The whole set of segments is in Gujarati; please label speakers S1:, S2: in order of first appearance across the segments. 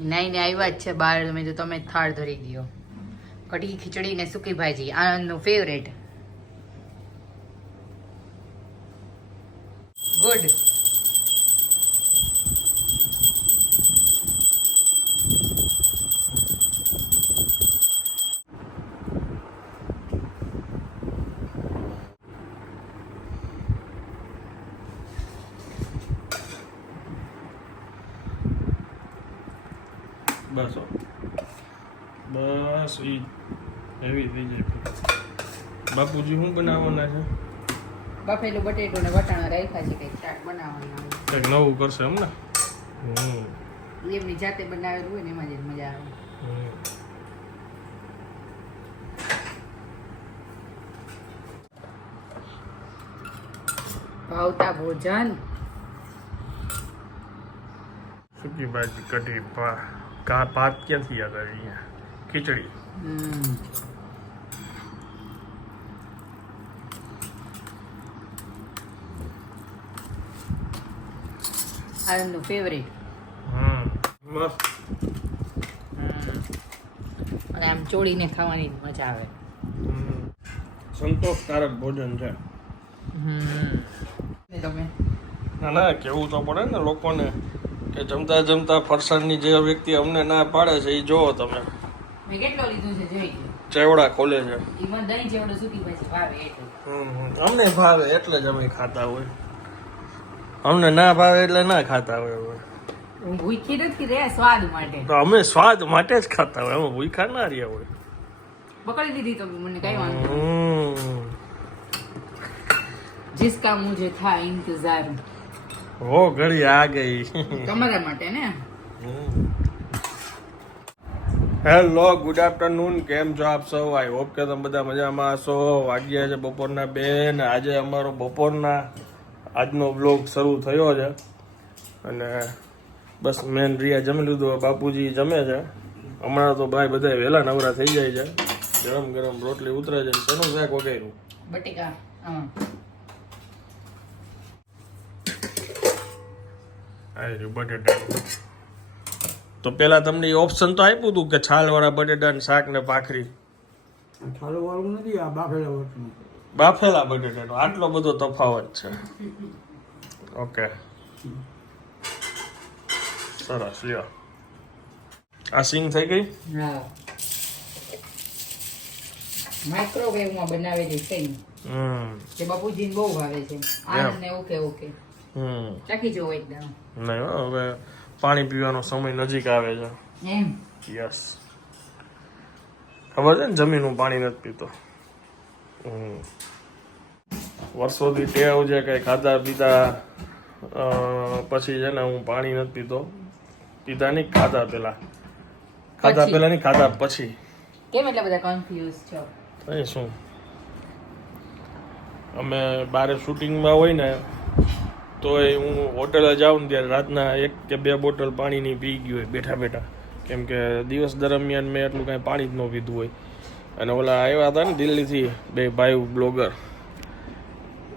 S1: નાઈને આવ્યા જ છે બહાર તમે તો તમે થાળ ધરી દો કઢી, ખીચડી ને સૂકી ભાજી આનંદનું ફેવરેટ ગુડ
S2: બસ. હો. બસ એ એવી થઈ જાય બાપુજી શું બનાવવાના છે?
S1: બફેલું બટેટું ને વટાણા રાખ્યા છે કંઈક શાક બનાવવાનું.
S2: કંઈક નવું કરશે એમ ને? હમ.
S1: એમની જાતે બનાવેલું હોય ને એમાં જ મજા આવે. ભાવતા ભોજન.
S2: સુકી ભાજી કઢી કા ભાત ક્યાંથી યાદ આવી અહીંયા? ખીચડી.
S1: હમ. આનંદનું ફેવરેટ
S2: હમ. બસ
S1: અને આમ ચોળીને ખાવાની મજા આવે.
S2: સંતોષકારક ભોજન છે.
S1: તમે
S2: ના ના કેવું તો પડે ને લોકોને. કે જમતા જમતા ફરસાણની જે વ્યક્તિ અમને ના પાડે છે એ જોવો તમે. ચેવડા ખોલે છે. અમને ભાવે એટલે જ અમે ખાતા હોય. અમને ના ભાવે એટલે ના ખાતા હોય
S1: સ્વાદ માટે.
S2: તો અમે સ્વાદ માટે જ ખાતા હોય. અમે ભૂખા ના રહ્યા હોય.
S1: પકડી દીધી તો મને કઈ વાંધો જિસકા મુજે થા ઇંતજાર.
S2: હો ઘડી આ ગઈ.
S1: તમારા માટે ને?
S2: હેલો ગુડ આફ્ટરનૂન કેમ છો આપ સૌ? આઈ હોપ કે તમે બધા મજામાં હશો. વાગ્યા છે બપોરના બે ને આજે અમારો બપોરના આજનો બ્લોગ શરૂ થયો છે. અને બસ મેન રિયા જમી લીધું બાપુજી જમે છે. હમણાં તો ભાઈ બધા વહેલા નવરા થઈ જાય છે. ગરમ ગરમ રોટલી ઉતરે છે ને શેનું શાક વગેરે
S1: બટેકા
S2: આ રહ્યું બટેટાનું તો પેલા તમને ઓપ્શન તો આપ્યું હતું કે છાલવાળા બટેટા ને શાક ને ભાખરી.
S3: છાલવાળું નથી આ બાફેલા વસ્તુ
S2: બાફેલા બટેટાનો આટલો બધો તફાવત છે. ઓકે. સરસ લ્યો. આ સિંગ થઈ ગઈ?
S1: હા. માઇક્રોવેવમાં બનાવેલી છે
S2: હમ.
S1: જે બાપુજીને બહુ ભાવે છે. આ ને ઓકે ઓકે. ચાખી જવો એકદમ.
S2: નહીં હો, હવે પાણી પીવાનો સમય નજીક આવે છે.
S1: એમ.
S2: યસ. ખબર છે ને જમીન હું પાણી નથી પીતો. હમ. વર્ષોથી ટેવ છે કંઈ ખાધા પીતા પછી છે ને હું પાણી નથી પીતો. પીતા નહીં ખાધા પેલા ખાધા? પેલા નહીં ખાધા પછી.
S1: કેમ એટલા બધા કન્ફ્યુઝ છો?
S2: એ શું? અમે બારે શૂટિંગમાં હોય ને તો હું હોટલે જાઉં ને ત્યારે રાતના એક કે બે બોટલ પાણીની પી ગયું હોય બેઠા બેઠા. કેમ કે દિવસ દરમિયાન મેં એટલું કાંઈ પાણી જ ન પીધું હોય. અને ઓલા આવ્યા હતા ને દિલ્હીથી બે ભાઈ બ્લોગર.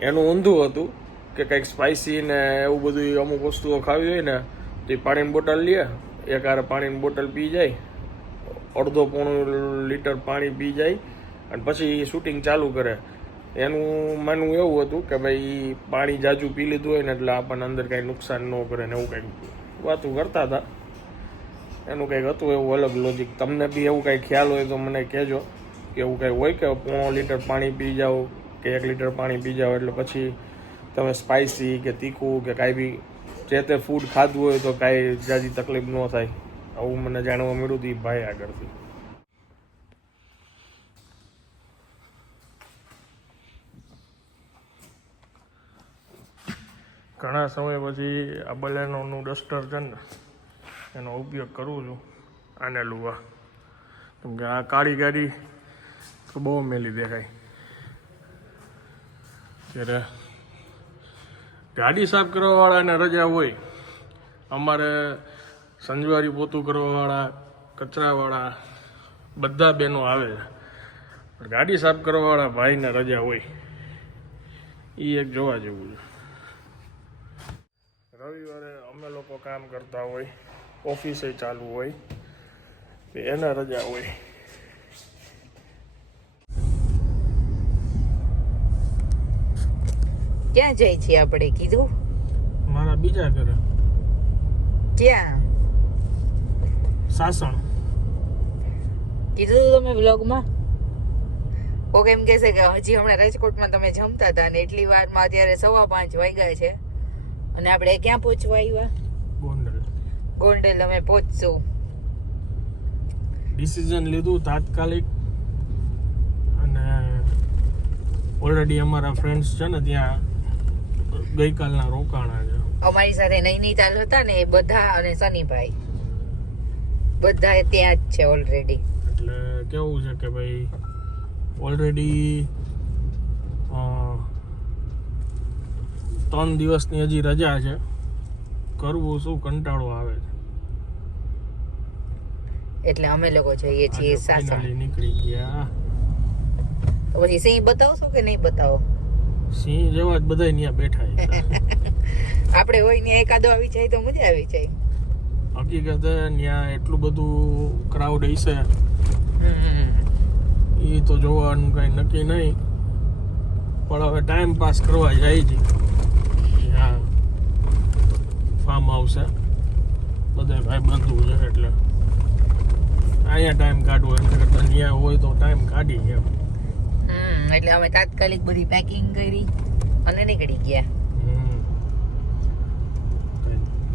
S2: એનું ઊંધું હતું કે કંઈક સ્પાઇસી ને એવું બધું અમુક વસ્તુઓ ખાવી હોય ને, તો એ પાણીની બોટલ લે, એક હારે પાણીની બોટલ પી જાય, અડધો પોણું લીટર પાણી પી જાય, અને પછી શૂટિંગ ચાલુ કરે. એનું માનવું એવું હતું કે ભાઈ, પાણી જાજુ પી લીધું હોય ને એટલે આપણને અંદર કાંઈ નુકસાન ન કરે ને એવું કંઈક વાતું કરતા હતા. એનું કંઈક હતું એવું અલગ લોજિક તમને બી એવું કાંઈ ખ્યાલ હોય તો મને કહેજો કે એવું કાંઈ હોય કે પોણો લીટર પાણી પી જાઓ કે એક લીટર પાણી પી જાઓ એટલે પછી તમે સ્પાઇસી કે તીખું કે કાંઈ બી જે તે ફૂડ ખાધું હોય તો કાંઈ જાજી તકલીફ ન થાય. આવું મને જાણવા મળ્યું હતું ભાઈ આગળથી. ઘણા સમય પછી આ બલેનોનું ડસ્ટર છે ને, એનો ઉપયોગ કરું છું, આને લુવા. કેમ કે આ કાળી ગાડી તો બહુ મેલી દેખાય. ત્યારે ગાડી સાફ કરવાવાળાને રજા હોય, અમારે સંજવારી પોતું કરવાવાળા, કચરાવાળા, બધા બહેનો આવે છે. ગાડી સાફ કરવાવાળા ભાઈને રજા હોય એ એક જોવા જેવું છે. રવિવારે અમે લોકો કામ કરતા હોય ઓફિસે ચાલુ હોય એના રજા હોય.
S1: ક્યાં જઈ છીએ આપણે કીધું?
S2: મારા બીજા ઘરે.
S1: ક્યાં?
S2: સાસણ.
S1: કીધું તું તમે વ્લોગમાં? કોક એમ કહેશે કે હજી હમણાં રાજકોટમાં તમે જમતા હતા ને એટલી વારમાં અત્યારે સવા પાંચ વાગ્યા છે. અને આપણે ક્યાં પહોંચવા આવ્યા?
S2: ગોંડલ.
S1: ગોંડલ અમે પહોંચશું.
S2: ડિસિઝન લીધું તાત્કાલિક. અને ઓલરેડી અમારા ફ્રેન્ડ્સ છે ને ત્યાં ગઈકાલના રોકાણા છે.
S1: અમારી સાથે નૈનીતાલ હતા ને એ બધા અને સનીભાઈ બધા ત્યાં જ છે ઓલરેડી
S2: એટલે કેવું છે કે ભાઈ ઓલરેડી ત્રણ દિવસની હજી રજા છે. કરવું શું કંટાળો આવે છે.
S1: એટલે અમે લોકો જઈએ છીએ સાસણ.
S2: નીકળી ગયા.
S1: તો પછી સિંહ બતાવશો કે નહીં બતાવો?
S2: સિંહ જેવા જ બધા ત્યાં બેઠા છે.
S1: આપણે હોય ત્યાં એકાદો આવી જાય તો મજા આવી જાય.
S2: હકીકતે ત્યાં એટલું બધું ક્રાઉડ હશે.
S1: હમ.
S2: એ તો જોવાનું કઈ નક્કી નહીં. પણ હવે ટાઈમ પાસ કરવા જાય છે. ફાર્મ આવશે બધા ભાઈ બંધુ છે એટલે અહીંયા ટાઈમ કાઢવો એમ કરતા ત્યાં હોય તો ટાઈમ કાઢી ગયા
S1: હમ, એટલે અમે તાત્કાલિક બધી પેકિંગ કરી અને નીકળી ગયા.
S2: હમ.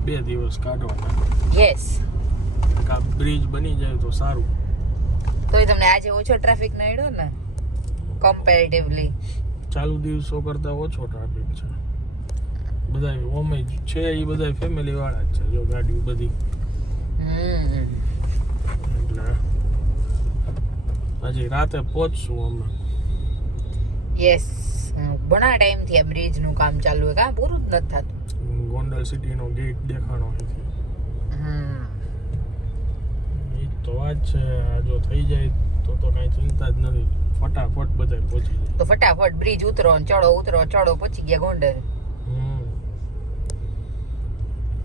S2: બે દિવસ કાઢવાના
S1: યસ
S2: કા બ્રિજ બની જાય તો સારું.
S1: તોય તમને આજે ઓછો ટ્રાફિક નડ્યો ને? કમ્પેરેટિવલી
S2: ચાલુ દિવસો કરતાં ઓછો ટ્રાફિક છે. બધા ઓમે જ છે એ બધા ફેમિલી વાળા જ છે. જો ગાડીઓ બધી. એટલે હજી રાતે પહોંચશું અમે
S1: યસ ઘણા ટાઈમથી આ બ્રિજનું કામ ચાલુ હોય. કા પૂરું જ નથી થતું.
S2: ગોંડલ સિટીનો ગેટ દેખાણો અહીંથી.
S1: હમ
S2: એ તો વાત છે આ જો થઈ જાય તો તો કાંઈ ચિંતા જ નથી. ફટાફટ બધા પહોંચી જાય.
S1: તો ફટાફટ બ્રિજ ઉતરો ચડો ઉતરો ચડો પહોંચી ગયા ગોંડલ.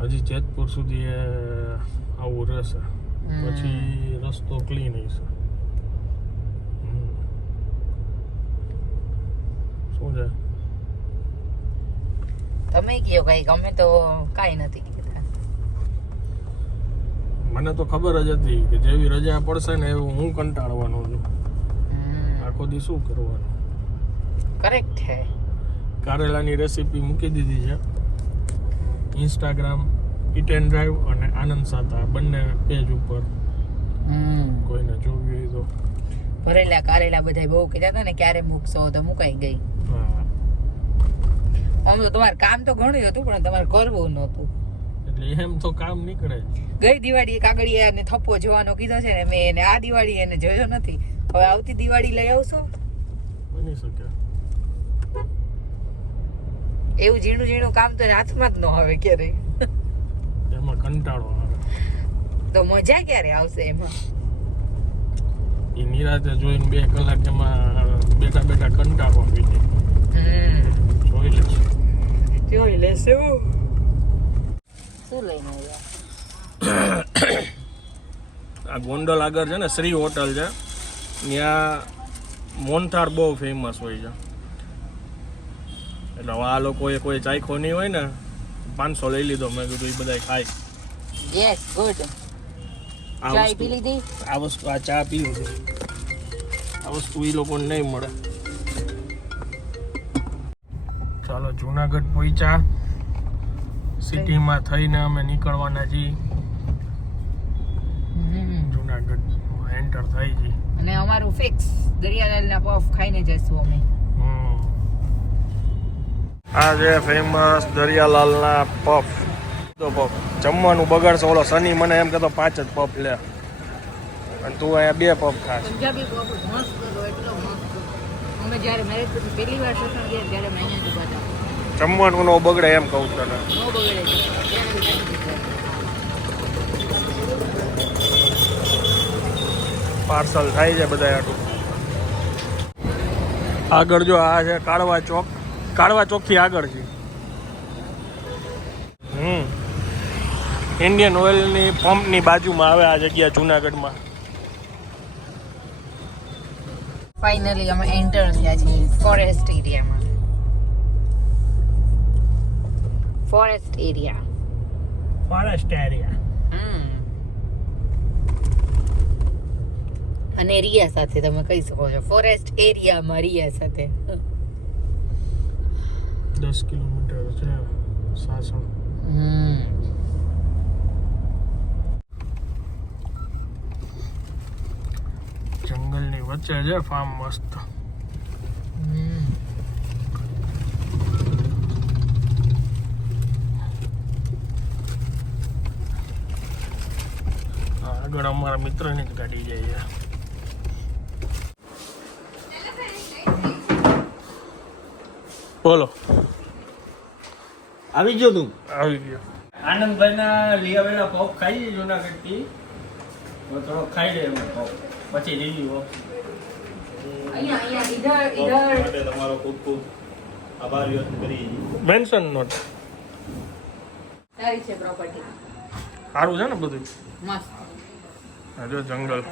S2: હજી જેતપુર સુધી એ આવું રહેશે. પછી રસ્તો ક્લીન હશે. શું છે?
S1: તમે કયો કઈ? અમે તો કાંઈ નથી કીધા.
S2: મને તો ખબર જ હતી કે જેવી રજા પડશે ને એવું હું કંટાળવાનો છું. આખો દી શું કરવાનું?
S1: કરેક્ટ છે.
S2: કારેલાની રેસીપી મૂકી દીધી છે. ઇન્સ્ટાગ્રામ ઇટ એન્ડ ડ્રાઈવ અને આનંદ સાતા બંને પેજ ઉપર કોઈને જોવી હોય તો.
S1: ભરેલા કારેલા બધા બહુ કીધા હતા ને ક્યારે મૂકશો તો મુકાઈ ગઈ. આમ તો તમારે કામ તો ઘણું હતું પણ તમારે કરવું નહોતું.
S2: એટલે એમ તો કામ નીકળે
S1: ગઈ દિવાળી કાગળિયાને થપ્પો જોવાનો કીધો છે ને મેં એને આ દિવાળી એને જોયો નથી. હવે આવતી દિવાળી લઈ આવશો?
S2: બની શકે.
S1: એવું ઝીણું ઝીણું કામ તો હાથમાં જ ન આવે ક્યારે.
S2: એમાં કંટાળો આવે.
S1: તો મજા ક્યારે આવશે એમાં?
S2: એ નિરાતે જોઈને બે કલાક એમાં બેઠા બેઠા કંટાળો આવી જાય. જોઈ લેશે.
S1: જોઈ લેશે શું લઈને આવ્યા?
S2: આ ગોંડલ આગળ છે ને શ્રી હોટલ છે. ત્યાં મોનથાળ બહુ ફેમસ હોય છે. એટલે આ લોકોએ કોઈ ચાખ્યો નહીં હોય ને પાંચસો લઈ લીધો. મેં કીધું એ બધા ખાય.
S1: યસ ગુડ
S2: આ વસ્તુ.
S1: પી લીધી?
S2: આ વસ્તુ આ ચા પી છે આ વસ્તુ એ લોકોને નહીં મળે. ચાલો જુનાગઢ પહોંચ્યા. સિટીમાં થઈને અમે નીકળવાના છીએ જુનાગઢ એન્ટર થઈ જઈ
S1: અને અમારું ફિક્સ દરિયાલાલના પફ ખાઈને જઈશું અમે.
S2: આ છે ફેમસ દરિયાલાલના પફ તો પફ જમવાનું બગાડશો ઓલો શનિ મને એમ કહેતો પાંચ જ પફ લે. અને તું અહીંયા બે પફ ખાશ. જમવાનું નો બગડે એમ કહું તને. પાર્સલ થાય છે બધા આટલું. આગળ જો આ છે કાળવા ચોક. કાળવા ચોકથી આગળ છે. હમ. ઇન્ડિયન ઓઇલની પંપની બાજુમાં આવે આ જગ્યા જુનાગઢમાં.
S1: ફાઇનલી અમે એન્ટર થયા છીએ ફોરેસ્ટ એરિયામાં ફોરેસ્ટ એરિયા
S2: ફોરેસ્ટ એરિયા
S1: હમ. અને રિયા સાથે તમે કહી શકો છો. ફોરેસ્ટ એરિયામાં રિયા સાથે.
S2: દસ કિલોમીટર છે સાસણ
S1: હમ
S2: જંગલની વચ્ચે છે ફાર્મ મસ્ત
S1: હમ
S2: આ આગળ અમારા મિત્રની જ ગાડી જાય છે. બોલો.
S3: આવી ગયો તું.
S2: આવી ગયો.
S3: આનંદભાઈના લઈ આવેલા પપ ખાઈ ના કરતી થોડો ખાઈ લે એમાં પપ પછી
S4: માટે તમારો ખૂબ ખૂબ આભાર વ્યક્ત કરી
S2: મેન્શન નોટ
S1: સારી છે પ્રોપર્ટી
S2: સારું છે ને બધું?
S1: મસ્ત.
S2: આ જો જંગલ.